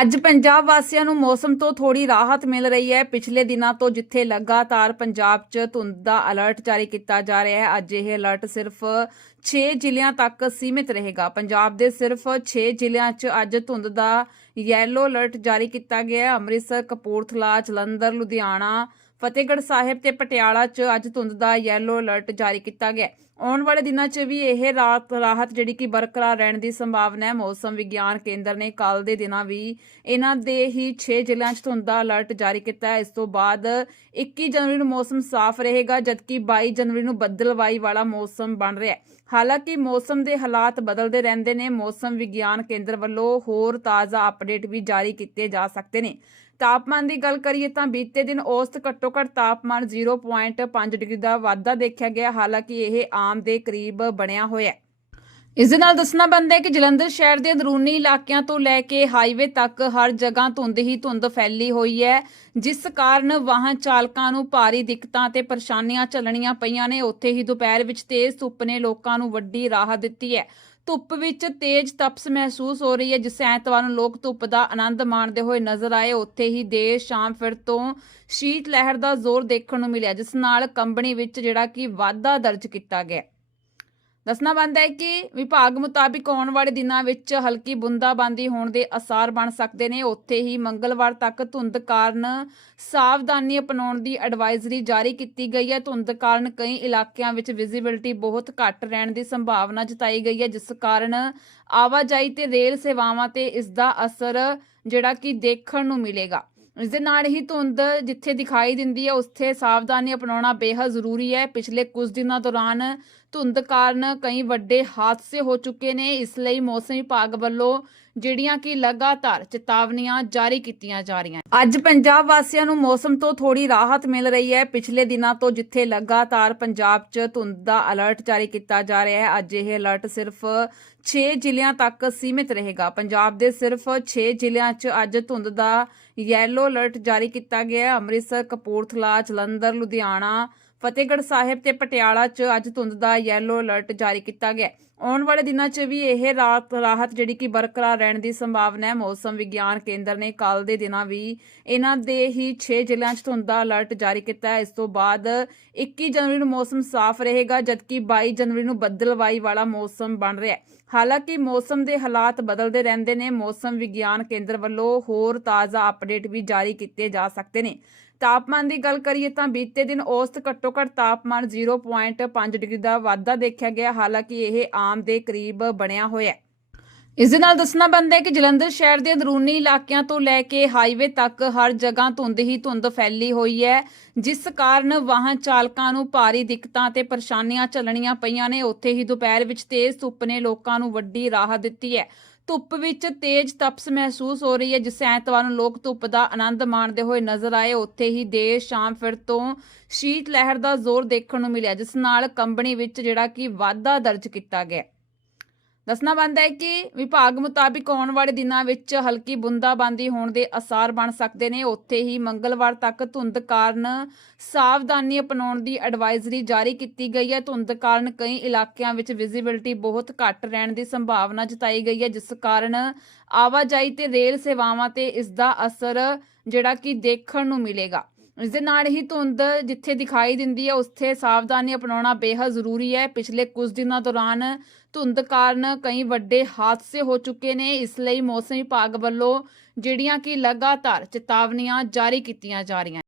ਅੱਜ ਪੰਜਾਬ ਵਾਸੀਆਂ ਨੂੰ ਮੌਸਮ ਤੋਂ ਥੋੜੀ ਰਾਹਤ ਮਿਲ ਰਹੀ ਹੈ। ਪਿਛਲੇ ਦਿਨਾਂ ਤੋਂ ਜਿੱਥੇ ਲਗਾਤਾਰ ਪੰਜਾਬ 'ਚ ਧੁੰਦ ਦਾ ਅਲਰਟ ਜਾਰੀ ਕੀਤਾ ਜਾ ਰਿਹਾ ਹੈ, ਅੱਜ ਇਹ ਅਲਰਟ ਸਿਰਫ 6 ਜ਼ਿਲ੍ਹਿਆਂ ਤੱਕ ਸੀਮਿਤ ਰਹੇਗਾ। ਪੰਜਾਬ ਦੇ ਸਿਰਫ 6 ਜ਼ਿਲ੍ਹਿਆਂ 'ਚ ਅੱਜ ਧੁੰਦ ਦਾ ਯੈਲੋ ਅਲਰਟ ਜਾਰੀ ਕੀਤਾ ਗਿਆ ਹੈ। ਅੰਮ੍ਰਿਤਸਰ, ਕਪੂਰਥਲਾ, ਜਲੰਧਰ, ਲੁਧਿਆਣਾ ਫਤਿਹਗੜ੍ਹ ਸਾਹਿਬ ਤੇ ਪਟਿਆਲਾ 'ਚ ਅੱਜ ਧੁੰਦ ਦਾ ਯੈਲੋ ਅਲਰਟ ਜਾਰੀ ਕੀਤਾ ਗਿਆ। ਆਉਣ ਵਾਲੇ ਦਿਨਾਂ 'ਚ ਵੀ ਇਹ ਰਾਤ ਰਾਹਤ ਜਿਹੜੀ ਕਿ ਬਰਕਰਾਰ ਰਹਿਣ ਦੀ ਸੰਭਾਵਨਾ ਹੈ। ਮੌਸਮ ਵਿਗਿਆਨ ਕੇਂਦਰ ਨੇ ਕੱਲ ਦੇ ਦਿਨਾਂ ਵੀ ਇਹਨਾਂ ਦੇ ਹੀ 6 ਜ਼ਿਲ੍ਹਿਆਂ 'ਚ ਧੁੰਦ ਦਾ ਅਲਰਟ ਜਾਰੀ ਕੀਤਾ ਹੈ। ਇਸ ਤੋਂ ਬਾਅਦ 21 ਜਨਵਰੀ ਨੂੰ ਮੌਸਮ ਸਾਫ਼ ਰਹੇਗਾ, ਜਦਕਿ 22 ਜਨਵਰੀ ਨੂੰ ਬੱਦਲਵਾਈ ਵਾਲਾ ਮੌਸਮ ਬਣ ਰਿਹਾ ਹੈ। ਹਾਲਾਂਕਿ ਮੌਸਮ ਦੇ ਹਾਲਾਤ ਬਦਲਦੇ ਰਹਿੰਦੇ ਨੇ। ਮੌਸਮ ਵਿਗਿਆਨ ਕੇਂਦਰ ਵੱਲੋਂ ਹੋਰ ਤਾਜ਼ਾ ਅਪਡੇਟ ਵੀ ਜਾਰੀ ਕੀਤੇ ਜਾ ਸਕਦੇ ਨੇ। ਤਾਪਮਾਨ ਦੀ ਗੱਲ ਕਰੀਏ ਤਾਂ ਬੀਤੇ ਦਿਨ ਔਸਤ ਘੱਟੋ ਘੱਟ ਤਾਪਮਾਨ 0.5 ਡਿਗਰੀ ਦਾ ਵਾਧਾ ਦੇਖਿਆ ਗਿਆ, ਹਾਲਾਂਕਿ ਇਹ ਆਮ ਦੇ ਕਰੀਬ ਬਣਿਆ ਹੋਇਆ ਹੈ। ਇਸ ਦੇ ਨਾਲ ਦੱਸਣਾ ਬਣਦਾ ਹੈ ਕਿ ਜਲੰਧਰ ਸ਼ਹਿਰ ਦੇ ਅੰਦਰੂਨੀ ਇਲਾਕਿਆਂ ਤੋਂ ਲੈ ਕੇ ਹਾਈਵੇ ਤੱਕ ਹਰ ਜਗ੍ਹਾ ਧੁੰਦ ਹੀ ਧੁੰਦ ਫੈਲੀ ਹੋਈ ਹੈ, ਜਿਸ ਕਾਰਨ ਵਾਹਨ ਚਾਲਕਾਂ ਨੂੰ ਭਾਰੀ ਦਿੱਕਤਾਂ ਤੇ ਪਰੇਸ਼ਾਨੀਆਂ ਚੱਲਣੀਆਂ ਪਈਆਂ ਨੇ। ਉੱਥੇ ਹੀ ਦੁਪਹਿਰ ਵਿੱਚ ਤੇਜ਼ ਧੁੱਪ ਨੇ ਲੋਕਾਂ ਨੂੰ ਵੱਡੀ ਰਾਹਤ ਦਿੱਤੀ ਹੈ। ਧੁੱਪ ਵਿੱਚ ਤੇਜ਼ ਤਪਸ ਮਹਿਸੂਸ ਹੋ ਰਹੀ ਹੈ, ਜਿਸ ਐਤਵਾਰ ਨੂੰ ਲੋਕ ਧੁੱਪ ਦਾ ਆਨੰਦ ਮਾਣਦੇ ਹੋਏ ਨਜ਼ਰ ਆਏ। ਉੱਥੇ ਹੀ ਦੇਰ ਸ਼ਾਮ ਫਿਰ ਤੋਂ ਸ਼ੀਤ ਲਹਿਰ ਦਾ ਜ਼ੋਰ ਦੇਖਣ ਨੂੰ ਮਿਲਿਆ, ਜਿਸ ਨਾਲ ਕੰਬਣੀ ਵਿੱਚ ਜਿਹੜਾ ਕਿ ਵਾਧਾ ਦਰਜ ਕੀਤਾ ਗਿਆ। ਦੱਸਣਾ ਬਣਦਾ ਹੈ ਕਿ ਵਿਭਾਗ ਮੁਤਾਬਿਕ ਆਉਣ ਵਾਲੇ ਦਿਨਾਂ ਵਿੱਚ ਹਲਕੀ ਬੁੰਦਾਬਾਂਦੀ ਹੋਣ ਦੇ ਅਸਾਰ ਬਣ ਸਕਦੇ ਨੇ। ਉੱਥੇ ਹੀ ਮੰਗਲਵਾਰ ਤੱਕ ਧੁੰਦ ਕਾਰਨ ਸਾਵਧਾਨੀ ਅਪਣਾਉਣ ਦੀ ਐਡਵਾਈਜ਼ਰੀ ਜਾਰੀ ਕੀਤੀ ਗਈ ਹੈ। ਧੁੰਦ ਕਾਰਨ ਕਈ ਇਲਾਕਿਆਂ ਵਿੱਚ ਵਿਜ਼ਿਬਿਲਟੀ ਬਹੁਤ ਘੱਟ ਰਹਿਣ ਦੀ ਸੰਭਾਵਨਾ ਜਤਾਈ ਗਈ ਹੈ, ਜਿਸ ਕਾਰਨ ਆਵਾਜਾਈ ਤੇ ਰੇਲ ਸੇਵਾਵਾਂ ਤੇ ਇਸ ਦਾ ਅਸਰ ਜਿਹੜਾ ਕਿ ਦੇਖਣ ਨੂੰ ਮਿਲੇਗਾ। ਇਸ ਦੇ ਨਾਲ ਹੀ ਧੁੰਦ ਜਿੱਥੇ ਦਿਖਾਈ ਦਿੰਦੀ ਹੈ, ਉੱਥੇ ਸਾਵਧਾਨੀ ਅਪਣਾਉਣਾ ਬੇਹੱਦ ਜ਼ਰੂਰੀ ਹੈ। ਪਿਛਲੇ ਕੁਝ ਦਿਨਾਂ ਦੌਰਾਨ ਧੁੰਦ ਕਾਰਨ ਕਈ ਵੱਡੇ ਹਾਦਸੇ ਹੋ ਚੁੱਕੇ ਨੇ। ਇਸ ਲਈ ਮੌਸਮ ਵਿਭਾਗ ਵੱਲੋਂ ਜਿਹੜੀਆਂ ਕਿ ਲਗਾਤਾਰ ਚੇਤਾਵਨੀਆਂ ਜਾਰੀ ਕੀਤੀਆਂ ਜਾ ਰਹੀਆਂ ਅੱਜ ਪੰਜਾਬ ਵਾਸੀਆਂ ਨੂੰ ਮੌਸਮ ਤੋਂ ਥੋੜੀ ਰਾਹਤ ਮਿਲ ਰਹੀ ਹੈ। ਪਿਛਲੇ ਦਿਨਾਂ ਤੋਂ ਜਿੱਥੇ ਲਗਾਤਾਰ ਪੰਜਾਬ 'ਚ ਧੁੰਦ ਦਾ ਅਲਰਟ ਜਾਰੀ ਕੀਤਾ ਜਾ ਰਿਹਾ ਹੈ, ਅੱਜ ਇਹ ਅਲਰਟ ਸਿਰਫ 6 ਜ਼ਿਲ੍ਹਿਆਂ ਤੱਕ ਸੀਮਿਤ ਰਹੇਗਾ। ਪੰਜਾਬ ਦੇ ਸਿਰਫ 6 ਜ਼ਿਲ੍ਹਿਆਂ 'ਚ ਅੱਜ ਧੁੰਦ ਦਾ ਯੈਲੋ ਅਲਰਟ ਜਾਰੀ ਕੀਤਾ ਗਿਆ ਹੈ। ਅੰਮ੍ਰਿਤਸਰ, ਕਪੂਰਥਲਾ, ਜਲੰਧਰ, ਲੁਧਿਆਣਾ ਫਤਿਹਗੜ੍ਹ ਸਾਹਿਬ ਤੇ ਪਟਿਆਲਾ 'ਚ ਅੱਜ ਧੁੰਦ ਦਾ ਯੈਲੋ ਅਲਰਟ ਜਾਰੀ ਕੀਤਾ ਗਿਆ। ਆਉਣ ਵਾਲੇ ਦਿਨਾਂ 'ਚ ਵੀ ਇਹ ਰਾਤ ਰਾਹਤ ਜਿਹੜੀ ਕਿ ਬਰਕਰਾਰ ਰਹਿਣ ਦੀ ਸੰਭਾਵਨਾ ਹੈ। ਮੌਸਮ ਵਿਗਿਆਨ ਕੇਂਦਰ ਨੇ ਕੱਲ ਦੇ ਦਿਨਾਂ ਵੀ ਇਹਨਾਂ ਦੇ ਹੀ 6 ਜ਼ਿਲ੍ਹਿਆਂ 'ਚ ਧੁੰਦ ਦਾ ਅਲਰਟ ਜਾਰੀ ਕੀਤਾ ਹੈ। ਇਸ ਤੋਂ ਬਾਅਦ 21 ਜਨਵਰੀ ਨੂੰ ਮੌਸਮ ਸਾਫ਼ ਰਹੇਗਾ, ਜਦਕਿ 22 ਜਨਵਰੀ ਨੂੰ ਬੱਦਲਵਾਈ ਵਾਲਾ ਮੌਸਮ ਬਣ ਰਿਹਾ ਹੈ। ਹਾਲਾਂਕਿ ਮੌਸਮ ਦੇ ਹਾਲਾਤ ਬਦਲਦੇ ਰਹਿੰਦੇ ਨੇ। ਮੌਸਮ ਵਿਗਿਆਨ ਕੇਂਦਰ ਵੱਲੋਂ ਹੋਰ ਤਾਜ਼ਾ ਅਪਡੇਟ ਵੀ ਜਾਰੀ ਕੀਤੇ ਜਾ ਸਕਦੇ ਨੇ। ਤਾਪਮਾਨ ਦੀ ਗੱਲ ਕਰੀਏ ਤਾਂ ਬੀਤੇ ਦਿਨ ਔਸਤ ਘੱਟੋ ਘੱਟ ਤਾਪਮਾਨ 0.5 ਡਿਗਰੀ ਦਾ ਵਾਧਾ ਦੇਖਿਆ ਗਿਆ, ਹਾਲਾਂਕਿ ਇਹ ਆਮ ਦੇ ਕਰੀਬ ਬਣਿਆ ਹੋਇਆ ਹੈ। ਇਸ ਦੇ ਨਾਲ ਦੱਸਣਾ ਬਣਦਾ ਹੈ ਕਿ ਜਲੰਧਰ ਸ਼ਹਿਰ ਦੇ ਅੰਦਰੂਨੀ ਇਲਾਕਿਆਂ ਤੋਂ ਲੈ ਕੇ ਹਾਈਵੇ ਤੱਕ ਹਰ ਜਗ੍ਹਾ ਧੁੰਦ ਹੀ ਧੁੰਦ ਫੈਲੀ ਹੋਈ ਹੈ, ਜਿਸ ਕਾਰਨ ਵਾਹਨ ਚਾਲਕਾਂ ਨੂੰ ਭਾਰੀ ਦਿੱਕਤਾਂ ਤੇ ਪਰੇਸ਼ਾਨੀਆਂ ਝੱਲਣੀਆਂ ਪਈਆਂ ਨੇ। ਉੱਥੇ ਹੀ ਦੁਪਹਿਰ ਵਿੱਚ ਤੇਜ਼ ਧੁੱਪ ਨੇ ਲੋਕਾਂ ਨੂੰ ਵੱਡੀ ਰਾਹਤ ਦਿੱਤੀ ਹੈ। ਧੁੱਪ ਵਿੱਚ ਤੇਜ਼ ਤਪਸ ਮਹਿਸੂਸ ਹੋ ਰਹੀ ਹੈ, ਜਿਸ ਐਤਵਾਰ ਨੂੰ ਲੋਕ ਧੁੱਪ ਦਾ ਆਨੰਦ ਮਾਣਦੇ ਹੋਏ ਨਜ਼ਰ ਆਏ। ਉੱਥੇ ਹੀ ਦੇਰ ਸ਼ਾਮ ਫਿਰ ਤੋਂ ਸ਼ੀਤ ਲਹਿਰ ਦਾ ਜ਼ੋਰ ਦੇਖਣ ਨੂੰ ਮਿਲਿਆ, ਜਿਸ ਨਾਲ ਕੰਬਣੀ ਵਿੱਚ ਜਿਹੜਾ ਕਿ ਵਾਧਾ ਦਰਜ ਕੀਤਾ ਗਿਆ। ਦੱਸਣਾ ਬਣਦਾ ਹੈ ਕਿ ਵਿਭਾਗ ਮੁਤਾਬਿਕ ਆਉਣ ਵਾਲੇ ਦਿਨਾਂ ਵਿੱਚ ਹਲਕੀ ਬੁੰਦਾਬਾਂਦੀ ਹੋਣ ਦੇ ਅਸਾਰ ਬਣ ਸਕਦੇ ਨੇ। ਉੱਥੇ ਹੀ ਮੰਗਲਵਾਰ ਤੱਕ ਧੁੰਦ ਕਾਰਨ ਸਾਵਧਾਨੀ ਅਪਣਾਉਣ ਦੀ ਐਡਵਾਈਜ਼ਰੀ ਜਾਰੀ ਕੀਤੀ ਗਈ ਹੈ। ਧੁੰਦ ਕਾਰਨ ਕਈ ਇਲਾਕਿਆਂ ਵਿੱਚ ਵਿਜ਼ਿਬਿਲਟੀ ਬਹੁਤ ਘੱਟ ਰਹਿਣ ਦੀ ਸੰਭਾਵਨਾ ਜਤਾਈ ਗਈ ਹੈ, ਜਿਸ ਕਾਰਨ ਆਵਾਜਾਈ ਤੇ ਰੇਲ ਸੇਵਾਵਾਂ ਤੇ ਇਸ ਦਾ ਅਸਰ ਜਿਹੜਾ ਕਿ ਦੇਖਣ ਨੂੰ ਮਿਲੇਗਾ। ਇਸ ਦੇ ਨਾਲ ਹੀ ਧੁੰਦ ਜਿੱਥੇ ਦਿਖਾਈ ਦਿੰਦੀ ਹੈ, ਉੱਥੇ ਸਾਵਧਾਨੀ ਅਪਣਾਉਣਾ ਬੇਹੱਦ ਜ਼ਰੂਰੀ ਹੈ। ਪਿਛਲੇ ਕੁਝ ਦਿਨਾਂ ਦੌਰਾਨ ਧੁੰਦ ਕਾਰਨ ਕਈ ਵੱਡੇ ਹਾਦਸੇ ਹੋ ਚੁੱਕੇ ਨੇ। ਇਸ ਲਈ ਮੌਸਮ ਵਿਭਾਗ ਵੱਲੋਂ ਜਿਹੜੀਆਂ ਕਿ ਲਗਾਤਾਰ ਚੇਤਾਵਨੀਆਂ ਜਾਰੀ ਕੀਤੀਆਂ ਜਾ ਰਹੀਆਂ